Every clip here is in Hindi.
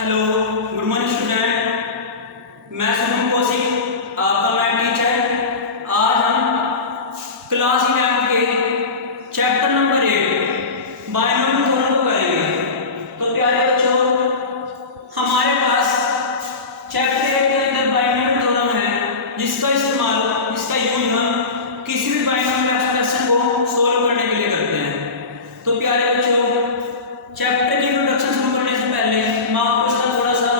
Hello, good morning student. मैं सुनील कौशिक, आपका मैथ टीचर। आज हम क्लास 11 के चैप्टर नंबर 8 बायनोमियल थ्योरम को करेंगे। तो प्यारे बच्चों, हमारे पास चैप्टर 8 के अंदर बायनोमियल थ्योरम है, जिसका यूज हम किसी भी बायनोमियल एक्सप्रेशन को सोल्व करने के लिए करते हैं। तो प्यारे बच्चों, चैप्टर की इंट्रोडक्शन शुरू करने से पहले मैं आपको इसका थोड़ा सा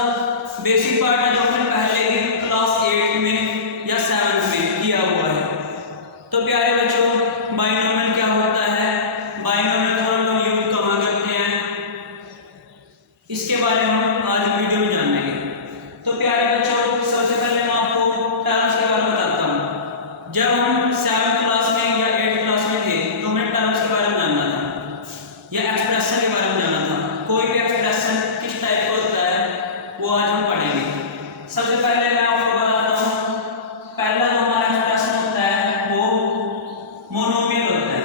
बेसिक पार्ट है जो हमने पहले ही क्लास 8 में या 7 में किया हुआ है। तो प्यारे बच्चों, बायनोमियल क्या होता है, बायनोमियल थ्योरम का यूज कहाँ करते हैं, इसके बारे में हम आज वीडियो में जानेंगे। तो प्यारे बच्चों, सबसे पहले मैं आपको टर्म्स के बारे में बताता हूँ। जब हम 7th क्लास में या 8th क्लास में थे तो हमें टर्म्स के बारे में जानना था या एक्सप्रेशन के बारे में जानना था। कोई भी एक्सप्रेशन किस टाइप का होता है वो आज हम पढ़ेंगे। सबसे पहले मैं आपको बताता हूँ, पहला जो हमारा एक्सप्रेशन होता है वो मोनोमियल होता है।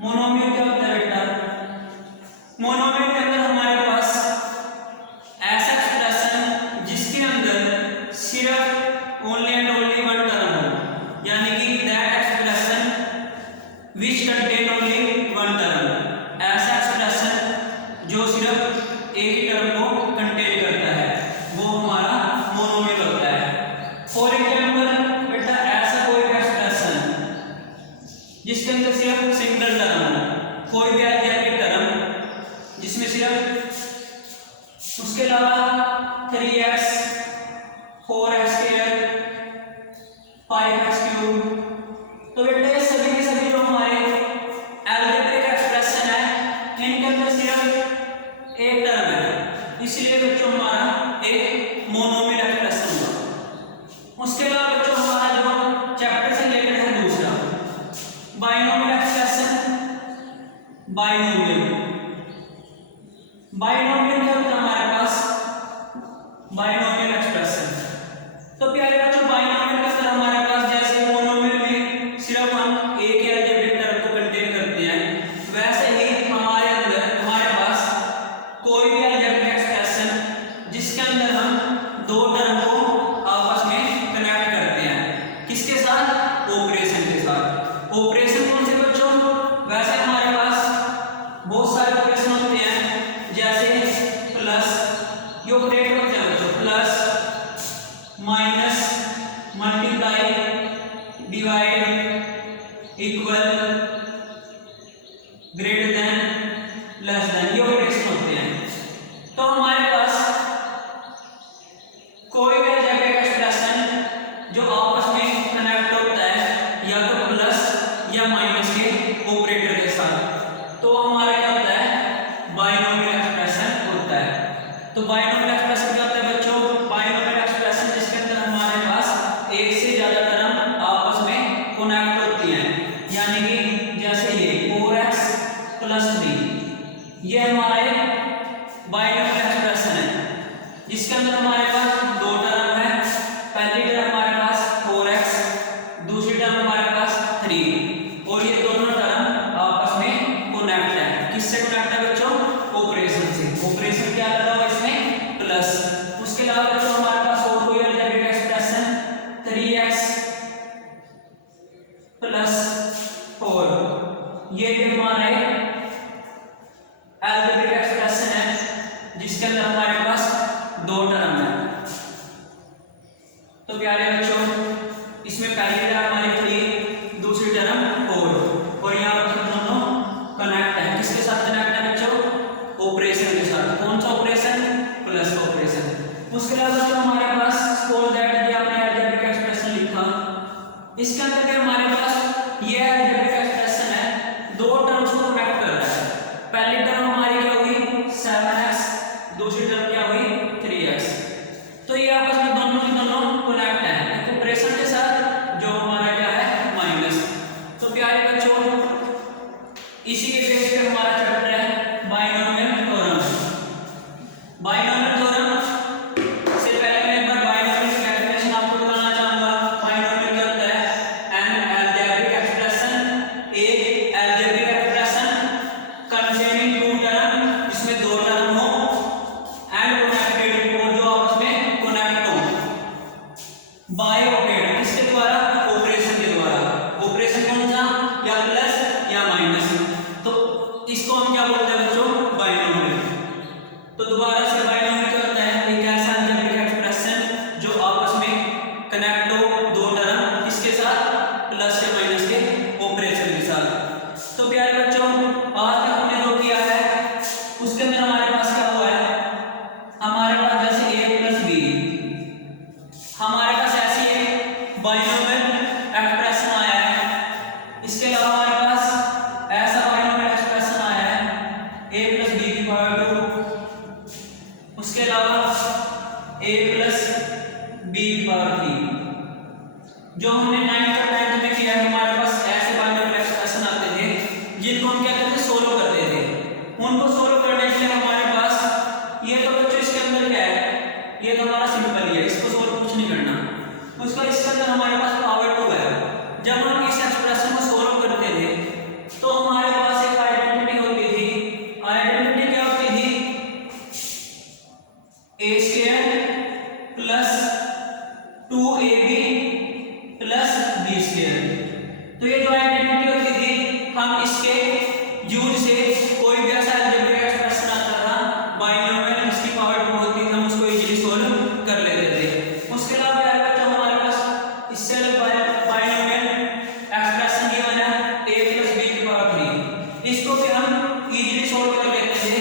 मोनोमियल क्या होता है बेटा? मोनोमियल के अंदर हमारे पास ऐसा एक्सप्रेशन जिसके अंदर सिर्फ only and only one term हो, यानी कि that expression which contain only one term. ऐसा एक्सप्रेशन जो सिर्फ एक ही टर्म को कंटेन करता है वो हमारा मोनोमियल होता है। फॉर एग्जाम्पल बेटा, ऐसा कोई भी एक्सप्रेशन जिसके अंदर सिर्फ सिंगल टर्म हो, कोई भी अलजेब्रिक टर्म जिसमें सिर्फ उसके अलावा 3x 4x square 5x cube, तो बेटा ये सभी के सभी जो हमारे अलजेब्रिक एक्सप्रेशन है इनके अंदर सिर्फ एक टर्म है, इसलिए बच्चों हमारा एक मोनोमियल एक्सप्रेशन हुआ। उसके अलावा बच्चों हमारा जो चैप्टर से रिलेटेड है दूसरा बायनोमियल एक्सप्रेशन। बायनोमियल क्या होता है हमारे पास? Binomial expression. तो प्यारे बच्चों, बायनोमियल के अंदर हमारे पास जैसे मोनोमियल में सिर्फ हम एक ही अलजेब्रिक टर्म को कंटेन करते हैं, वैसे ही हमारे अंदर हमारे पास कोई भी अलजेब्रिक एक्सप्रेशन जिसके अंदर हम दो टर्म को आपस में कनेक्ट करते हैं, किसके साथ? ऑपरेशन के साथ। ऑपरेशन कौन से बच्चों? वैसे हमारे पास बहुत सारे ऑपरेशन होते हैं, जैसे प्लस, ये ऑपरेटर होते हैं बच्चों, plus, minus, multiply, divide, equal, greater than, less than, ये ऑपरेशन होते हैं। तो हमारे पास कोई भी अलजेब्रिक एक्सप्रेशन जो आपस में कनेक्ट होता है या तो प्लस या माइनस के ऑपरेटर के साथ, तो हमारा क्या होता है? बायनोमियल एक्सप्रेशन होता है। तो बायनोमियल एक्सप्रेशन क्या होता है बच्चों? बायनोमियल एक्सप्रेशन जिसके अंदर हमारे पास एक से ज्यादा टर्म आपस में कनेक्ट होती हैं, यानी कि जैसे ये 4x + 3, ये हमारा एक बायनोमियल एक्सप्रेशन है जिसके अंदर हमारे पास दो टर्म है। पहली टर्म हमारे पास 4x, दूसरी टर्म हमारे पास 3, और ये दोनों टर्म आपस में कनेक्ट है। किससे कनेक्ट है बच्चों? ऑपरेशन से। ऑपरेशन क्या लगा हुआ इसमें? प्लस। उसके अलावा बच्चों हमारे पास और कोई अलजेब्रिक एक्सप्रेशन 3x + 4, ये भी हमारा अलजेब्रिक एक्सप्रेशन है जिसके अंदर हमारे पास दो टर्म है। तो प्यारे बच्चों, इसमें पहली टर्म हमारी 3, दूसरी टर्म 4, और यहाँ पर दोनों कनेक्ट है। किसके साथ कनेक्ट है बच्चों? ऑपरेशन के साथ। कौन सा ऑपरेशन? Plus operation. उसके अलावा जो हमारे पास सपोज दैट ये आपने अलजेब्रिक एक्सप्रेशन लिखा, इसके अंदर भी हमारे पास ये अलजेब्रिक एक्सप्रेशन है, दो टर्म्स को कनेक्ट कर रहा है। पहली टर्म हमारी क्या हुई? 7x, दूसरी टर्म क्या हुई? 3x। तो ये आपस में दोनों की दोनों कनेक्ट है एक ऑपरेशन के साथ जो हमारा क्या है? माइनस। तो प्यारे बच्चों, इसी के बेस पे हमारा चैप्टर है बायनोमियल थ्योरम। बायनोमियल थ्योरम से पहले मैं एक बार बायनोमियल की डेफिनेशन आपको बताना चाहूंगा। बायनोमियल क्या होता है? एन अलजेब्रिक एक्सप्रेशन, एक algebraic expression containing two term, जिसमें दो टर्म हो, जिनको हम क्या करते थे, सोल्व करते थे। उनको सोल्व करने के लिए हमारे पास ये तो बच्चों इसके अंदर क्या है, ये तो हमारा सिंपल ही है, इसको सोल्व कुछ नहीं करना। उसका इसके अंदर हमारे पास पावर 2 है। जब हम इस एक्सप्रेशन को सोल्व करते थे तो हमारे पास एक आइडेंटिटी होती थी। आइडेंटिटी क्या होती थी, A square plus 2ab plus B square. तो ये जो आइडेंटिटी होती थी, हम इसके यूज से कोई भी ऐसा अलजेब्रिक एक्सप्रेशन आता था बाइनोमियल जिसकी पावर 2 होती थी, हम उसको इजीली सोल्व कर लेते थे। उसके अलावा यार बच्चों हमारे पास इससे बाइनोमियल एक्सप्रेशन गिवन है a प्लस b की पावर 3। इसको भी हम इजीली सोल्व कर लेते थे।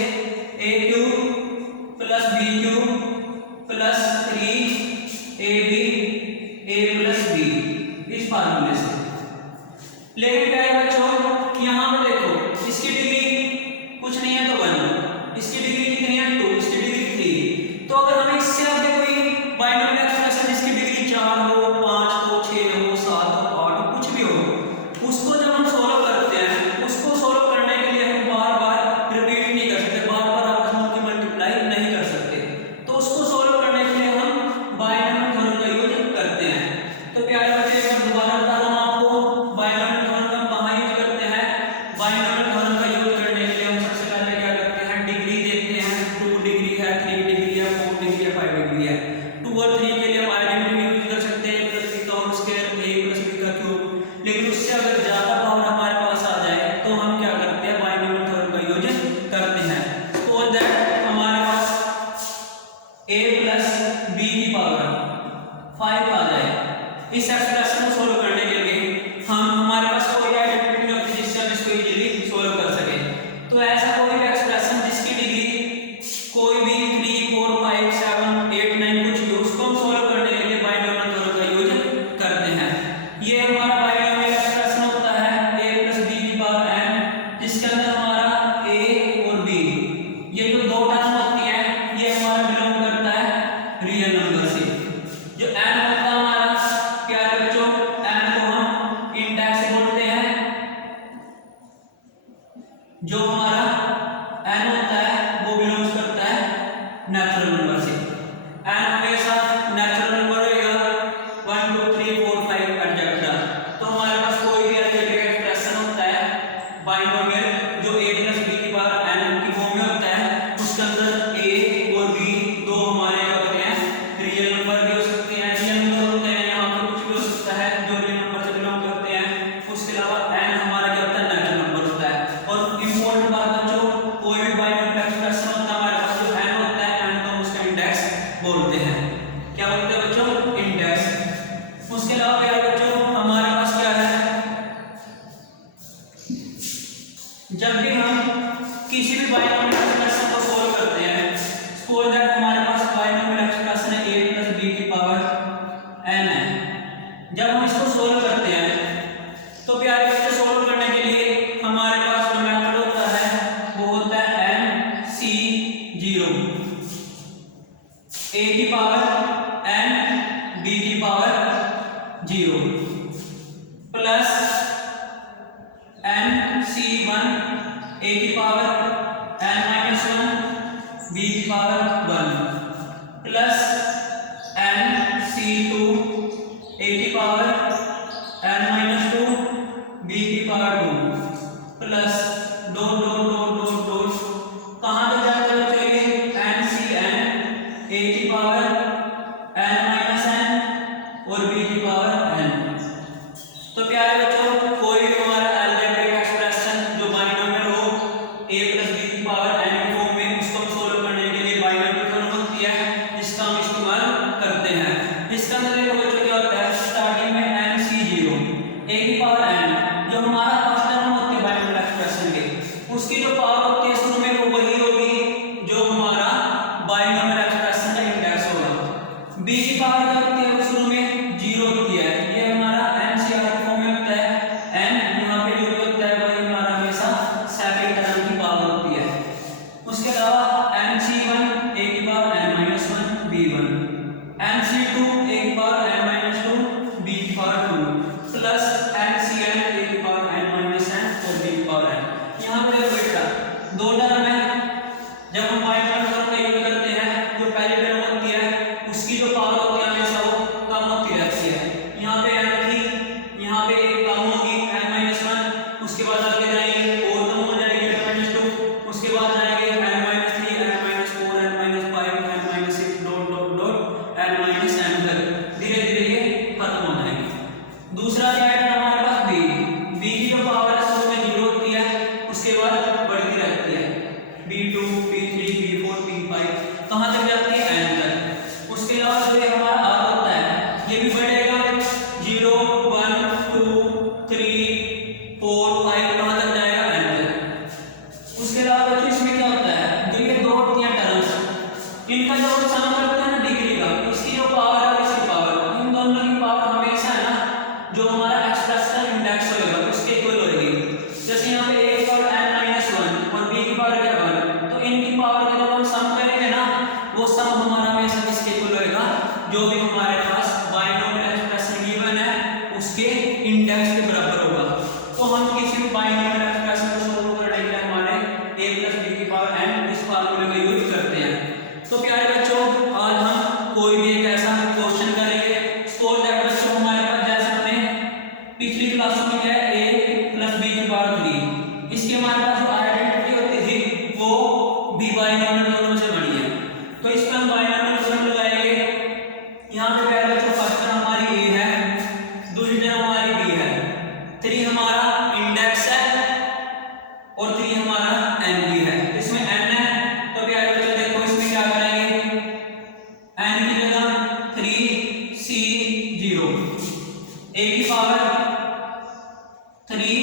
a cube plus b cube plus 3ab a plus b, इस फार्मूले से। लेकिन क्या है बच्चों, यहाँ पे देखो इसकी डिग्री कुछ नहीं है तो 1, इसकी डिग्री कितनी है 2, इसकी डिग्री 3। तो अगर हमें इससे आगे कोई बाइनोमियल एक्सप्रेशन जिसकी डिग्री 4 हो, 5 हो, 6 हो, 7 हो, 8 हो, कुछ भी हो, उसको जब हम सोल्व करते हैं, उसको सोल्व करने के लिए हम बार बार रिपीट नहीं कर सकते, बार बार आपस में उनकी मल्टीप्लाई नहीं कर सकते। तो उसको सोल्व करने के लिए हम बाइनोमियल थ्योरम का यूज करते हैं। तो प्यारे बच्चे एक बार दोबारा बता रहा हूं आपको, बाइनोमियल थ्योरम का कहां यूज करते हैं। बाइनोमियल थ्योरम का यूज करने के लिए हम सबसे पहले क्या करते हैं, डिग्री देखते हैं, 2 डिग्री है, 3 डिग्री है, 4 डिग्री है, 5 डिग्री है। 2 और 3 के लिए हम आइडेंटिटी यूज कर सकते हैं, प्लस b का whole square, a plus b का क्यूब। लेकिन उससे अगर ज्यादा पावर हमारे पास आ जाए तो हम क्या करते हैं, बाइनोमियल थ्योरम का यूज करते हैं। सपोज दैट हमारे पास a प्लस b की पावर 5 आ जाए। इस एक्सप्रेशन को सोल्व करने के लिए हमारे पास कोई आइडेंटिटी नहीं होती जिससे हम इसको इजीली सोल्व कर सके। तो ऐसा कोई भी एक्सप्रेशन जिसकी डिग्री कोई भी 3, 4, 5, 7, 8, 9 कुछ भी, उसको हम सोल्व करने के लिए बाइनोमियल थ्योरम का यूज करते हैं। ये हमारा बाइनोमियल एक्सप्रेशन होता है a प्लस b की पावर n, जिसके अंदर हमारा a और b, ये जो दो टर्म होती है, ये हमारा बिलोंग करता है रियल नंबर से। जो n होता है हमारा, प्यारे बच्चों n को हम इंडेक्स बोलते हैं। जो हमारा n होता है वो बिलोंग करता है नेचुरल नंबर से। n हमेशा नेचुरल नंबर रहेगा, 1 2 3 4 5 एटसेट्रा। तो हमारे पास कोई भी अलजेब्रिक एक्सप्रेशन होता है बाइनोमियल जो a प्लस b की पावर n की फॉर्म में होता है, उसके अंदर a और b दो हमारे क्या होते हैं, रियल नंबर भी हो सकते हैं, रियल नंबर होते हैं, यहाँ पर कुछ भी हो सकता है जो रियल नंबर से बिलोंग करते हैं। उसके अलावा n हमारा क्या होता है, नेचुरल नंबर होता है। और इंपॉर्टेंट बात बच्चों, कोई भी बाइनोमियल एक्सप्रेशन होता है हमारे पास, जो n होता है, n को हम उसका इंडेक्स बोलते हैं। क्या बोलते हैं बच्चों, इंडेक्स। उसके अलावा प्यारे बच्चों हमारे पास क्या है, जब भी हम किसी भी बाइनोमियल एक्सप्रेशन को सोल्व करते हैं, सपोज दैट हमारे पास बाइनोमियल एक्सप्रेशन है a प्लस b की पावर n है। जब हम इसको सोल्व करते हैं तो प्यारे बच्चों सोल्व करने के लिए हमारे पास जो मेथड होता है वो होता है MC0, a की पावर n b की पावर 0 प्लस MC1 a की पावर n माइनस 1 b की पावर 1 प्लस MC2 a की पावर n माइनस 2 b की power 2 plus dot dot dot dot dot, कहाँ तक जाता है बच्चों ये, NCn a की पावर n माइनस n और b की पावर n। तो प्यारे बच्चों कोई भी हमारा अलजेब्रिक एक्सप्रेशन जो बाइनोमियल हो a प्लस b की पावर n की फॉर्म में, उसको सोल्व करने के लिए बाइनोमियल थ्योरम होती है जिसका हम इस्तेमाल करते हैं। इसका अंदर देखो बच्चों क्या होता है, स्टार्टिंग में MC0 a की पावर n, जो हमारा फर्स्ट टर्म होती है बाइनोमियल एक्सप्रेशन के, उसकी जो पावर होती है शुरू में वो वही होगी जो हमारा बाइनोमियल एक्सप्रेशन का इंडेक्स होगा। b की पावर क्या होती है, शुरू में 0 होती है, ये हमारा NCR की फॉर्म में होता है, n यहाँ पे जो भी होता है वही हमारा हमेशा सेकंड टर्म की पावर होती है। उसके अलावा MC1 a की power n minus 1 b1, MC2 a की पावर n माइनस 2 b की पावर 2 प्लस NCn a की पावर n माइनस n और b की पावर n। यहाँ पे देखो बेटा दो टर्म है, जब हम बाइनोमियल टर्म का यूज करते हैं जो पहली टर्म होती है उसकी जो पावर होती है हमेशा वो कम होती रहती है। यहाँ पे n थी, यहाँ पे एक कम होगी n-1, उसके बाद आगे जाएंगे और कम हो जाएगी n-2, उसके बाद जाएंगे n-3, n-4, n-5, n-6 dot dot dot n-m तक, धीरे धीरे ये खत्म हो जाएंगे। दूसरा क्या है हमारे पास b की जो पावर है उसमें 0 होती है, उसके बाद बढ़ती रहती है b2 b3 b4 b5 कहां तक जाती है n तक। उसके अलावा जो हमारा r होता है ये भी बढ़ेगा 0 1 2 3 4 5 कहां तक जाएगा n तक। उसके अलावा बच्चों इसमें क्या होता है, जो ये दो होती हैं टर्म्स, इनका जो सम करते हैं ना डिग्री का, इसकी जो पावर है इसकी पावर, इन दोनों की पावर हमेशा है ना जो हमारा एक्सप्रेशन इंडेक्स होगा उसके इक्वल होगी। जैसे यहाँ पे a की पावर n-1 और b की पावर क्या 1, तो इनकी पावर का जब हम सम करेंगे ना वो सम हमारा हमेशा किसके इक्वल होगा, जो भी हमारे पास बाइनोमियल एक्सप्रेशन गिवन है उसके इंडेक्स के बराबर होगा। तो हम किसी भी बाइनोमियल एक्सप्रेशन को सोल्व करने के लिए हमारे a + b की पावर n इस फार्मूले का यूज करते हैं। तो प्यारे बच्चों आज हम कोई भी एक ऐसा क्वेश्चन करेंगे सो दैट बच्चों हमारे पास जैसे हमने पिछली क्लासों में किया है a + b की पावर 3, इसके हमारे पास जो आइडेंटिटी होती थी वो b बाइनोमियल थ्योरम से बनी है। तो इस पर हम बाइनोमियल थ्योरम लगाएंगे। यहाँ पे पहले बच्चों फर्स्ट टर्म हमारी a है, दूसरी टर्म हमारी b है, 3 हमारा इंडेक्स है और 3 हमारा n भी है। इसमें n है तो प्यारे बच्चों देखो इसमें क्या करेंगे, n की जगह 3c0, a की पावर 3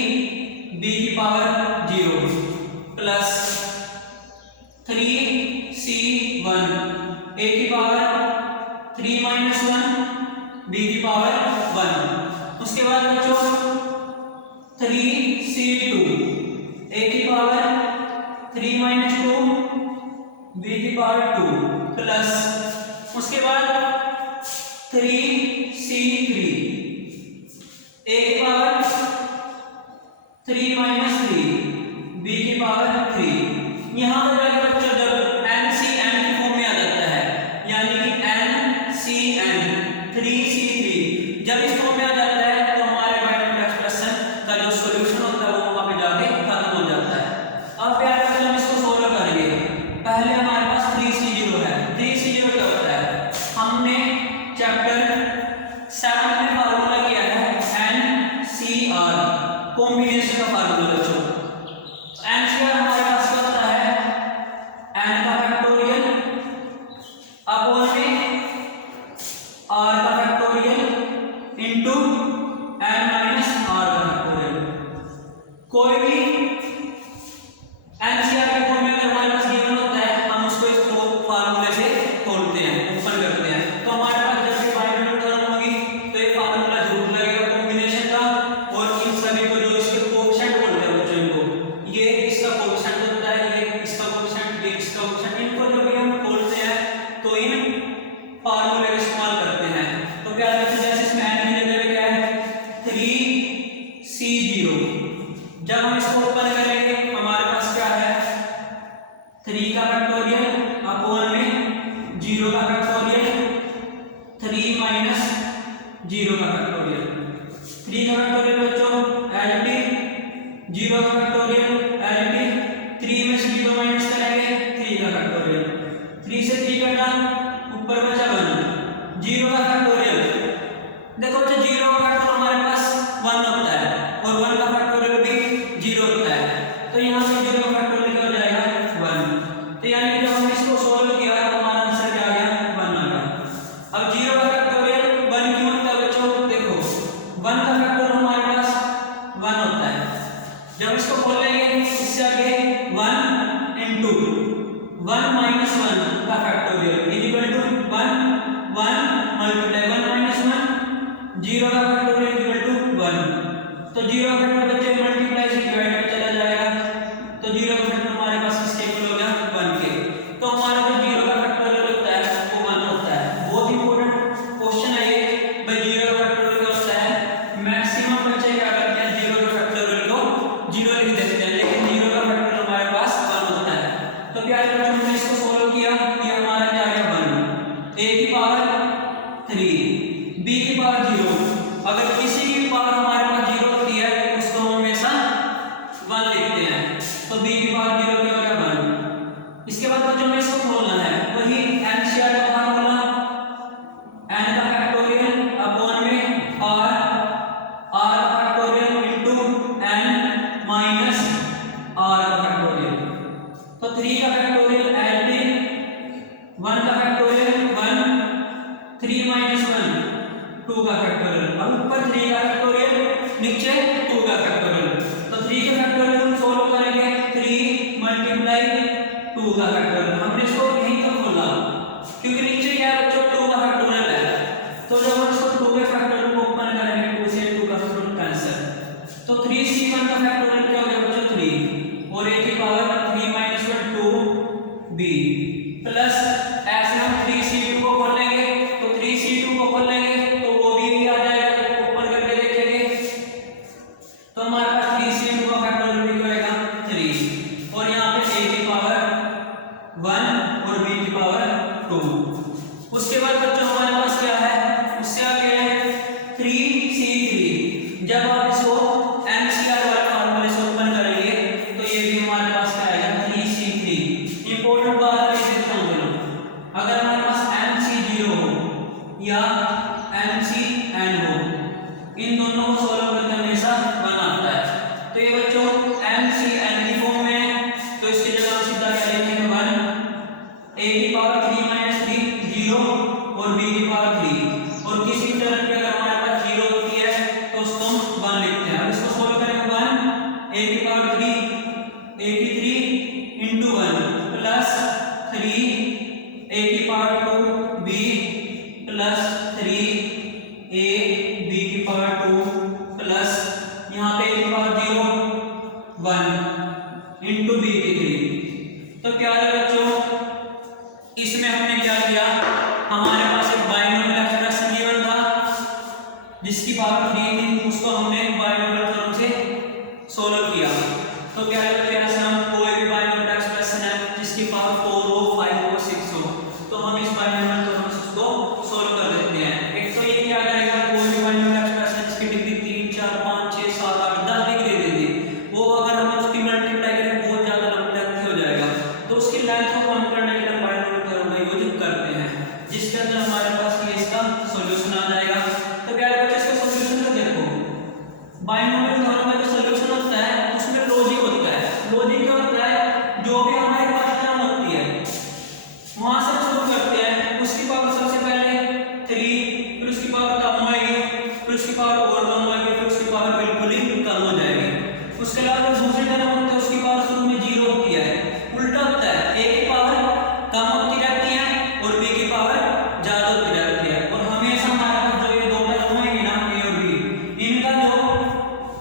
b की पावर 0 प्लस 3c1 a की पावर 3 - 1 b की पावर 1। उसके बाद बच्चों 3c2 a की पावर 3 - 2 b की पावर 2 प्लस उसके बाद 3c3 a की पावर 3 - 3 b की पावर 3। यहाँ पर जाकर बच्चों जब NCN की फॉर्म में आ जाता है, यानी कि NCN 3c3 जब इस फॉर्म में आ जाता है तो हमारे बाइनोमियल एक्सप्रेशन का जो सॉल्यूशन होता है वो वहां पे जाके खत्म हो जाता है। अब प्यारे बच्चों हम इसको सोल्व करेंगे। पहले हमारे पास 3c0 है, 3c0 क्या होता है, हमने चैप्टर 7 में फार्मूला किया है NCR कॉम्बिनेशन का फार्मूला बच्चों। NCR हमारे पास क्या होता है, n का फैक्टोरियल अपॉन में r का फैक्टोरियल इनटू n - r का फैक्टोरियल। कोई भी NCR के फॉर्म में अगर हमारे पास गिवन होता है हम उसको इस फार्मूले से खोलते हैं, ओपन करते हैं, तो हमारे पास जब भी बाइनोमियल टर्म होगी तो ये फार्मूला जरूर लगेगा कॉम्बिनेशन का। और इन सभी को जो इसके कोएफिशिएंट बोलते हैं बच्चों इनको, ये इसका कोएफिशिएंट होता है, ये इसका कोएफिशिएंट, ये इसका कोएफिशिएंट, इनको जब भी हम खोलते हैं तो इन फार्मूले का इस्तेमाल करते हैं। तो प्यारे बच्चों जैसे इसमें n की जगह पे क्या है 3c0, जब हम इसको ओपन करेंगे हमारे पास क्या है 3 का फैक्टोरियल अपॉन में 0 का फैक्टोरियल 3 - 0 का फैक्टोरियल। 3 का फैक्टोरियल बच्चों LP, 0 का फैक्टोरियल LP, 3 में से 0 माइनस करेंगे 3 का फैक्टोरियल, 3 से 3 कटा ऊपर बचा 1, 0 का फैक्टोरियल। देखो बच्चों 0 का फैक्टोरियल हमारे पास 1 होता है और 1 का फैक्टोरियल भी 0 होता है, तो यहाँ से 0 का फैक्टोरियल क्या हो जाएगा 1। तो यानी कि जब हम इसको सोल्व किया तो हमारा आंसर क्या आ गया 1 आ गया। अब 0 का फैक्टोरियल 1 क्यों होता है बच्चों, देखो 1 का फैक्टोरियल हमारे पास 1 होता है, जब इसको खोलेंगे इससे आगे 1 into 1 - 1 का factorial is equal to 1 1 multiply 1 - 1 0 का फैक्टोरियल इज इक्वल टू 1। तो 0 का फैक्टोरियल बच्चे मल्टीप्लाई से डिवाइड में चला जाएगा, तो 0 का फैक्टोरियल हमारे पास किसके इक्वल हो गया 1 के। तो हमारा जो 0 का फैक्टोरियल होता है वो 1 होता है। बहुत इंपॉर्टेंट क्वेश्चन है ये भाई, 0 का फैक्टोरियल क्या होता है, मैक्सिमम बच्चे क्या करते हैं 0 का फैक्टोरियल को 0 लिख देते हैं, लेकिन 0 का 1 लिखते हैं, तो b की पावर 0 क्या हो गया 1। इसके बाद बच्चों में इसको खोलना है, वही NCR का फार्मूला n का फैक्टोरियल अपॉन में r का factorial into n minus r का फैक्टोरियल। तो 3 का फैक्टोरियल LP, 1 का फैक्टोरियल 1, 3 माइनस 1 2 का फैक्टोरियल। अब ऊपर 3 का फैक्टोरियल, नीचे 2 का फैक्टोरियल। तो 3 का फैक्टोरियल हम सोल्व करेंगे, 3 मल्टीप्लाई 2 का फैक्टोरियल। हमने इसको यहीं तक खोला क्योंकि नीचे क्या है बच्चों 2 का फैक्टोरियल है। तो जब हम इसको 2 के फैक्टोरियल को ओपन करेंगे, 2 से 2 का फैक्टोरियल कैंसिल। तो 3c1 का फैक्टोरियल क्या हो गया बच्चों 3 और a की पावर 3 माइनस 1 2b प्लस ऐसे हम 3c2 को खोलेंगे, तो 3c2 को खोलेंगे तो वो भी आ जाएगा, ओपन करके देखेंगे तो हमारे पास 3c2 का फैक्टोरियल भी आएगा 3 और यहाँ पे a की पावर 1 और b की पावर 2। उसके बाद बच्चों हमारे पास क्या है, उससे आगे है 3c3। जब आप इसको NCR वाले फार्मूले से ओपन करेंगे तो ये भी हमारे पास क्या आएगा 3c3। इंपॉर्टेंट बात है इसे ध्यान देना, अगर हमारे पास NC0 हो या NCN हो, इन दोनों को सॉल्व करके हमेशा 1 आता है। तो ये बच्चों NCN की फॉर्म में है, तो इसकी जगह हम सीधा क्या लिखेंगे 1, a की पावर 3 माइनस 3 0 और b की पावर 3। और किसी भी टर्म की अगर हमारे पास 0 होती है तो उसको हम 1 लिखते हैं। अब इसको सोल्व करेंगे 1 a की पावर 3 a की 3 इंटू 1 प्लस 3 a की power 2 b plus 3 a b की पावर 2 प्लस यहाँ पे a की पावर 0 1 इंटू b की 3। तो क्या है बच्चों, इसमें हमने क्या किया, हमारे पास एक बाइनोमियल एक्सप्रेशन गिवन था जिसकी पावर 3 थी, उसको हमने बाइनोमियल थ्योरम से सोल्व किया। तो क्या है बच्चों, ऐसे हम कोई भी बाइनोमियल एक्सप्रेशन है जिसकी पावर 4 हो 5 हो 6 हो, तो हम इस बाइनोमियल थ्योरम से उसको सोल्व कर देते हैं। एक तो ये क्या करेगा, कोई भी बाइनोमियल एक्सप्रेशन जिसकी डिग्री 3 4 5 6 7 8 10 डिग्री दे दी, वो अगर हम उसकी मल्टीप्लाई करें बहुत ज्यादा लंबी हो जाएगा, तो उसकी लेंथ को कम करने के लिए बाइनोमियल थ्योरम का यूज करते हैं, जिसके अंदर हमारे पास ये इसका सॉल्यूशन आ जाएगा। तो क्या है बच्चों, इसका सॉल्यूशन तो देखो, बाइनोमियल थ्योरम का जो सॉल्यूशन होता है उसमें लॉजिक होता है। लॉजिक क्या होता है, जो भी हमारे पास टर्म होती है वहां से शुरू करते हैं, उसकी पावर सबसे पहले 3, फिर उसकी पावर कम होएगी, फिर उसकी पावर और कम होएगी, फिर उसकी पावर बिल्कुल ही कम हो जाएगी। उसके अलावा जो दूसरे टर्म होते हैं उसकी पावर शुरू में 0 होती है, उल्टा होता है, a की पावर कम होती रहती है और b की पावर ज्यादा होती रहती है। और हमेशा हमारे पास जो ये दो टर्म होंगे ना a और b, इनका जो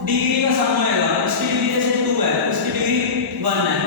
डिग्री का सम होएगा, इसकी डिग्री जैसे 2 है, इसकी डिग्री 1 है,